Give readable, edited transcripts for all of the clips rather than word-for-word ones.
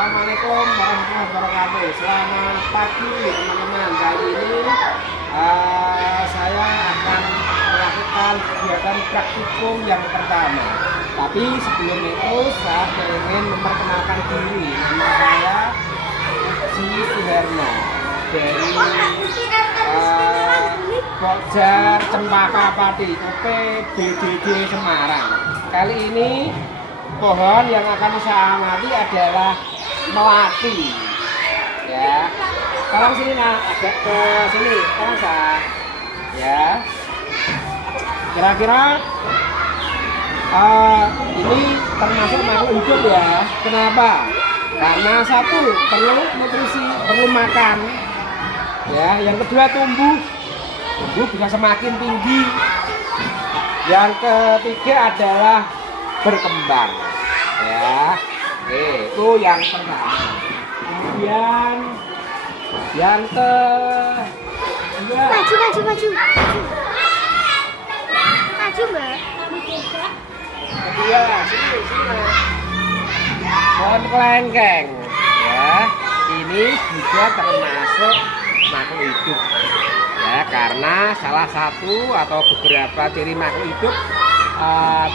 Assalamualaikum warahmatullahi wabarakatuh. Selamat pagi teman-teman. Kali ini saya akan melakukan kegiatan praktikum yang pertama. Tapi sebelum itu saya ingin memperkenalkan diri. Nama saya Uji Suherna dari Pokjar Cempaka Pati UPBDD Semarang. Kali ini pohon yang akan saya amati adalah melati. Ya, tolong sini nak, agak ke sini, tolong saya. Ya, kira-kira ini termasuk makhluk hidup ya. Kenapa? Karena satu perlu nutrisi, perlu makan. Ya, yang kedua tumbuh bisa semakin tinggi. Yang ketiga adalah berkembang. Ya, oke, itu yang pertama. Kemudian yang kedua, maju mbak. kedua sini pohon kelengkeng. Ya, ini juga termasuk makhluk hidup. Ya, karena salah satu atau beberapa ciri makhluk hidup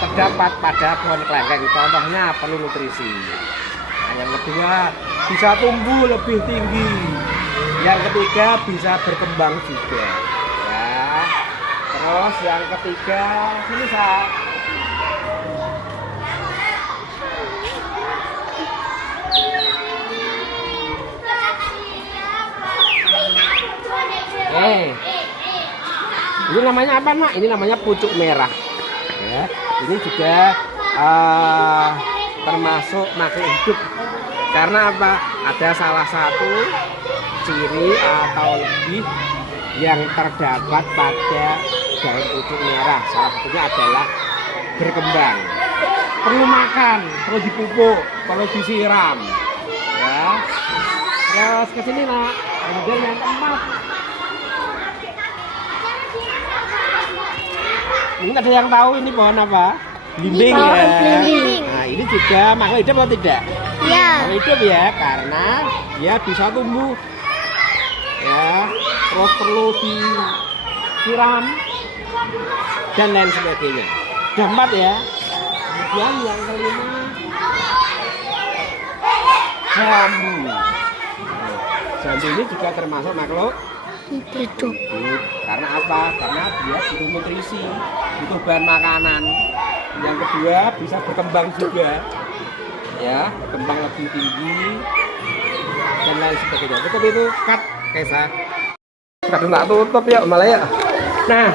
terdapat pada pohon kelengkeng. Contohnya perlu nutrisi. Nah, yang kedua bisa tumbuh lebih tinggi. Yang ketiga bisa berkembang juga. Ya. Terus yang ketiga sini saya. Ini namanya apa nak? Ini namanya pucuk merah. Ya, ini juga termasuk makhluk hidup. Karena apa? Ada salah satu ciri atau lebih yang terdapat pada daun pucuk merah. Salah satunya adalah berkembang. Perlu makan, perlu dipupuk, perlu disiram. Ya. Terus ke sini nak. Kemudian yang keempat. Ini ada yang tahu ini pohon apa? Belimbing ya. Nah, ini juga makhluk hidup atau tidak? Iya. Makhluk hidup ya, karena dia bisa tumbuh. Ya, terus perlu disiram dan lain sebagainya. Sudah 4 ya. Kemudian yang kelima, jambu. Jambu ini juga termasuk makhluk Hidup. karena apa? Karena dia butuh nutrisi, butuh bahan makanan. Yang kedua bisa berkembang juga, ya, berkembang lebih tinggi dan lain sebagainya. Tutup itu cut, Kesa. Kadang tak tutup ya malah ya. Nah,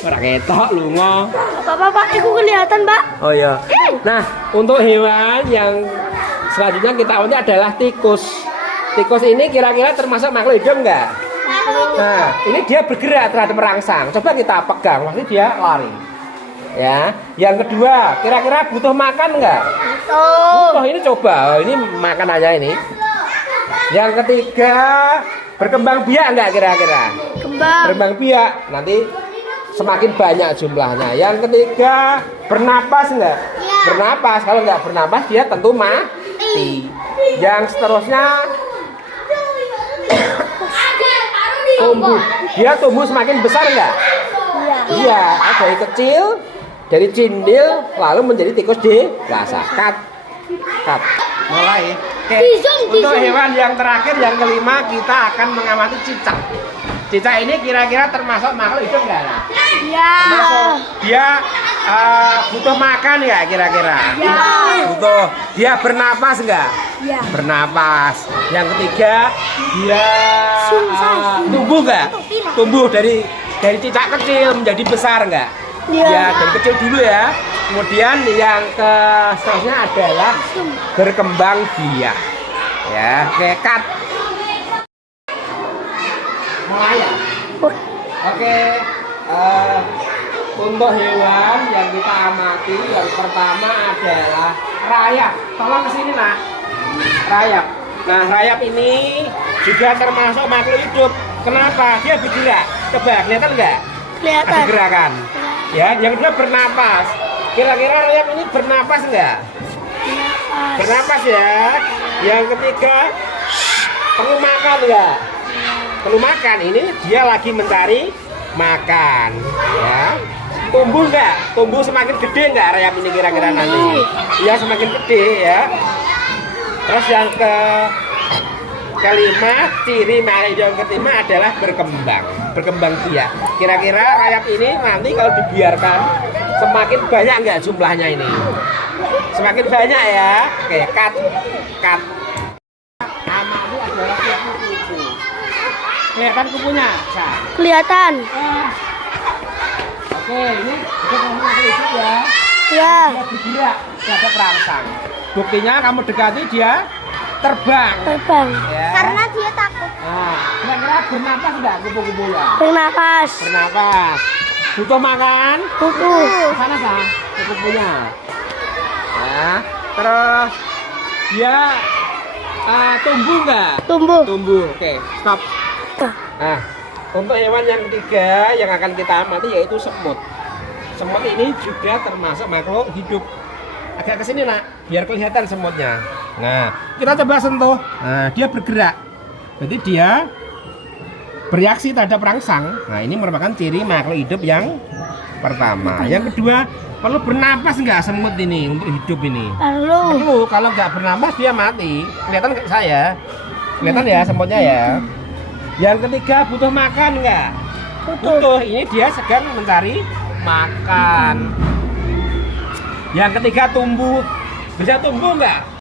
ora ketok lunga. Bapak, itu kelihatan mbak. Oh ya. Nah, untuk hewan yang selanjutnya kita ini adalah tikus. Tikus ini kira-kira termasuk makhluk hidup enggak? Nah, ini dia bergerak terhadap merangsang. Coba kita pegang, pasti dia lari. Ya. Yang kedua, kira-kira butuh makan enggak? Oh, ini coba. Ini makanannya ini. Yang ketiga, berkembang biak enggak kira-kira? Kembang. Berkembang biak. Nanti semakin banyak jumlahnya. Yang ketiga, bernapas enggak? Ya. Bernapas. Kalau enggak bernapas dia tentu mati. Yang seterusnya tumbuh. Dia tumbuh semakin besar enggak? Iya, dari kecil, dari cindil lalu menjadi tikus dewasa. Cut. Mulai. Oke. Untuk hewan yang terakhir yang kelima kita akan mengamati cicak. Cicak ini kira-kira termasuk makhluk hidup enggak? Iya. Termasuk dia butuh makan ya kira-kira? Iya. Butuh. Dia bernapas enggak? Iya. Bernapas. Yang ketiga dia tumbuh enggak? Tumbuh dari cicak kecil menjadi besar enggak? Iya. Ya, dari kecil dulu ya. Kemudian yang seterusnya adalah berkembang biak. Ya, oke, cut. Mulai ya? Oke, untuk hewan yang kita amati yang pertama adalah rayap. Tolong kesini nak. Rayap. Nah, rayap ini juga termasuk makhluk hidup. Kenapa? Dia bergerak. Coba kelihatan nggak? Kelihatan. Ada gerakan. Ya, yang kedua bernapas. Kira-kira rayap ini bernapas nggak? Bernapas. Bernapas ya. Yang ketiga, perlu makan enggak? Perlu makan. Ini dia lagi mencari makan. Ya. Tumbuh enggak? Tumbuh semakin gede enggak rayap ini kira-kira nanti? Iya, semakin gede ya. Terus yang kelima, ciri makhluk hidup yang kelima adalah berkembang biak. Kira-kira rayap ini nanti kalau dibiarkan semakin banyak enggak jumlahnya ini? Semakin banyak ya. Oke, cut. Nama ini adalah kupu-kupu. Kelihatan kupunya? Sah. Kelihatan. Oke, ini kita ngomong makhluk hidup ya. Ya. Dia bergerak, dia ada perangsang. Buktinya kamu dekati dia terbang. Terbang. Ya. Karena dia takut. Nah, kira-kira bernapas enggak kupu-kupunya? Bernapas. Bernapas. Butuh makan? Butuh. Sana kan kupu-kupunya. Ya, terus dia tumbuh enggak? Tumbuh. Tumbuh. Oke, stop. Nah, untuk hewan yang ketiga yang akan kita amati yaitu semut. Semut ini juga termasuk makhluk hidup. Agak ke sini nak, biar kelihatan semutnya. Nah, kita coba sentuh. Nah, dia bergerak. Berarti dia bereaksi terhadap perangsang. Nah, ini merupakan ciri makhluk hidup yang pertama. Yang kedua, perlu bernapas nggak semut ini untuk hidup ini? Perlu. Kalau nggak bernapas dia mati. Kelihatan kayak saya. Kelihatan ya semutnya ya. Yang ketiga, butuh makan nggak? Butuh. Ini dia sedang mencari makan. Yang ketiga, tumbuh. Bisa tumbuh nggak?